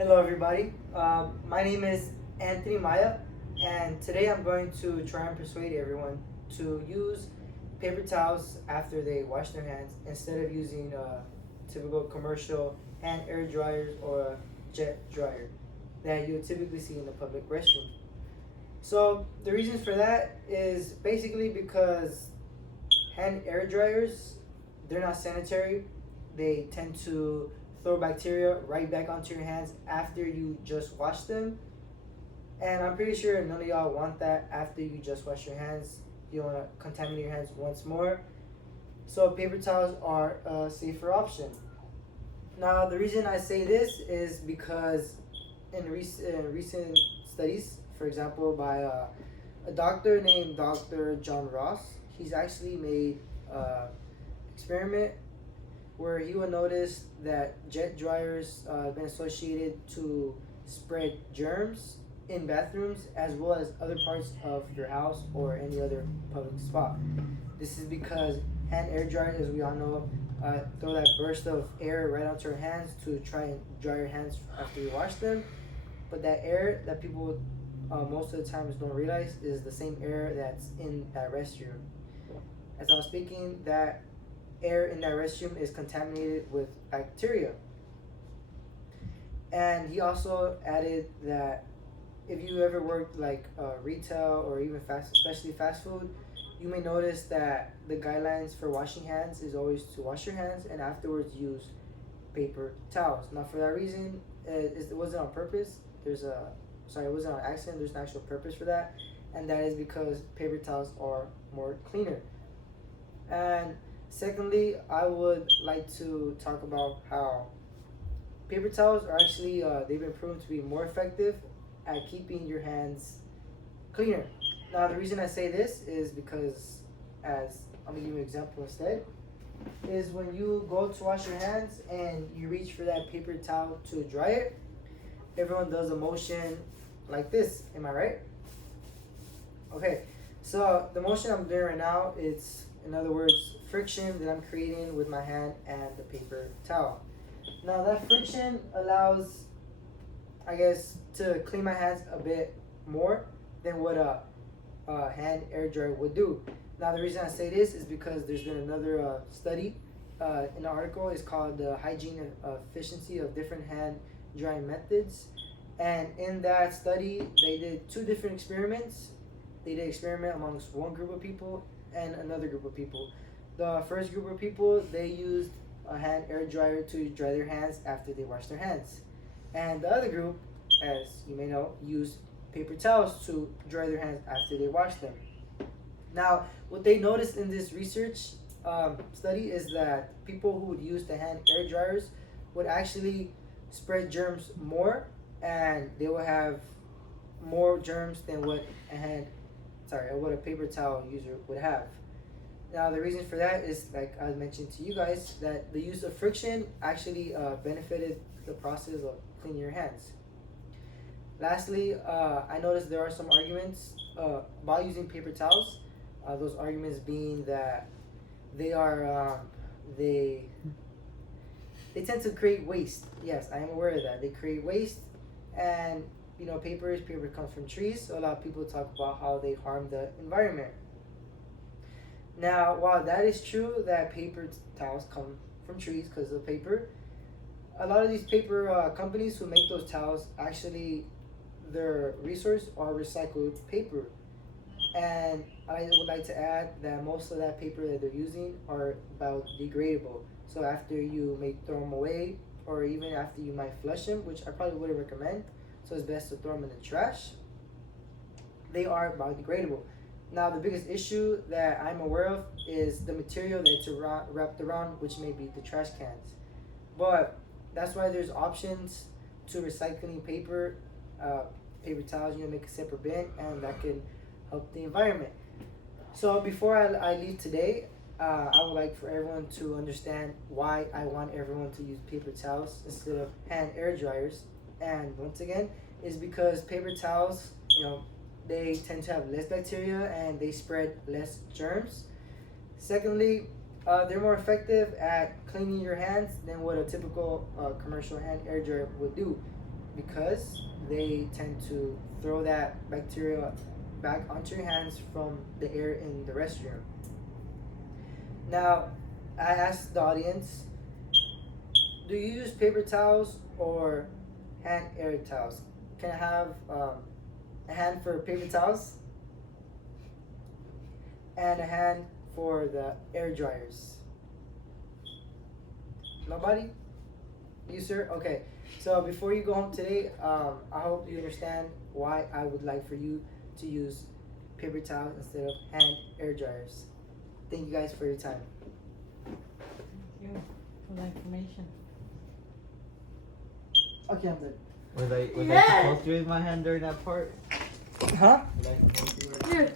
Hello, everybody. My name is Anthony Maya, and today I'm going to try and persuade everyone to use paper towels after they wash their hands instead of using typical commercial hand air dryers or a jet dryer that you would typically see in the public restroom. So, the reason for that is basically because hand air dryers, they're not sanitary. They tend to throw bacteria right back onto your hands after you just wash them. And I'm pretty sure none of y'all want that after you just wash your hands. You don't want to contaminate your hands once more. So paper towels are a safer option. Now, the reason I say this is because in recent studies, for example, by a doctor named Dr. John Ross, he's actually made an experiment where he would notice that jet dryers have been associated to spread germs in bathrooms as well as other parts of your house or any other public spot. This is because hand air dryers, as we all know, throw that burst of air right onto your hands to try and dry your hands after you wash them. But that air that people most of the times don't realize is the same air that's in that restroom. As I was speaking, that air in that restroom is contaminated with bacteria. And he also added that if you ever worked like retail or even fast, especially fast food, you may notice that the guidelines for washing hands is always to wash your hands and afterwards use paper towels. Now, for that reason, it wasn't on purpose. It wasn't on accident. There's an actual purpose for that, and that is because paper towels are more cleaner. And secondly, I would like to talk about how paper towels are actually they've been proven to be more effective at keeping your hands cleaner. Now, the reason I say this is because, as I'm gonna give you an example instead, is when you go to wash your hands and you reach for that paper towel to dry it, everyone does a motion like this. Am I right? Okay. So the motion I'm doing right now, it's in other words friction that I'm creating with my hand and the paper towel. Now that friction allows, I guess, to clean my hands a bit more than what a hand air dryer would do. Now the reason I say this is because there's been another study in the article. It's called the hygiene and efficiency of different hand drying methods. And in that study, they did two different experiments. They did experiment amongst one group of people and another group of people. The first group of people, they used a hand air dryer to dry their hands after they wash their hands. And the other group, as you may know, used paper towels to dry their hands after they wash them. Now, what they noticed in this research study is that people who would use the hand air dryers would actually spread germs more, and they will have more germs than what a paper towel user would have. Now, the reason for that is, like I mentioned to you guys, that the use of friction actually benefited the process of cleaning your hands. Lastly, I noticed there are some arguments about using paper towels. Those arguments being that they are they they tend to create waste. Yes, I am aware of that. They create waste, and paper comes from trees. So a lot of people talk about how they harm the environment. Now, while that is true, that paper towels come from trees because of paper, a lot of these paper companies who make those towels actually their resource are recycled paper. And I would like to add that most of that paper that they're using are biodegradable. So after you may throw them away, or even after you might flush them, which I probably wouldn't recommend, so it's best to throw them in the trash, they are biodegradable. Now, the biggest issue that I'm aware of is the material that's wrapped around, which may be the trash cans. But that's why there's options to recycling paper, paper towels. Make a separate bin, and that can help the environment. So before I leave today, I would like for everyone to understand why I want everyone to use paper towels instead of hand air dryers. And once again, is because paper towels, they tend to have less bacteria and they spread less germs. Secondly, they're more effective at cleaning your hands than what a typical commercial hand air dryer would do, because they tend to throw that bacteria back onto your hands from the air in the restroom. Now, I asked the audience, do you use paper towels or hand air towels? Can I have a hand for paper towels and a hand for the air dryers? Nobody? You, sir? Okay. So before you go home today, I hope you understand why I would like for you to use paper towels instead of hand air dryers. Thank you guys for your time. Thank you for the information. Okay, I'm done. Was I supposed to raise my hand during that part? Huh? Was I supposed to raise my hand?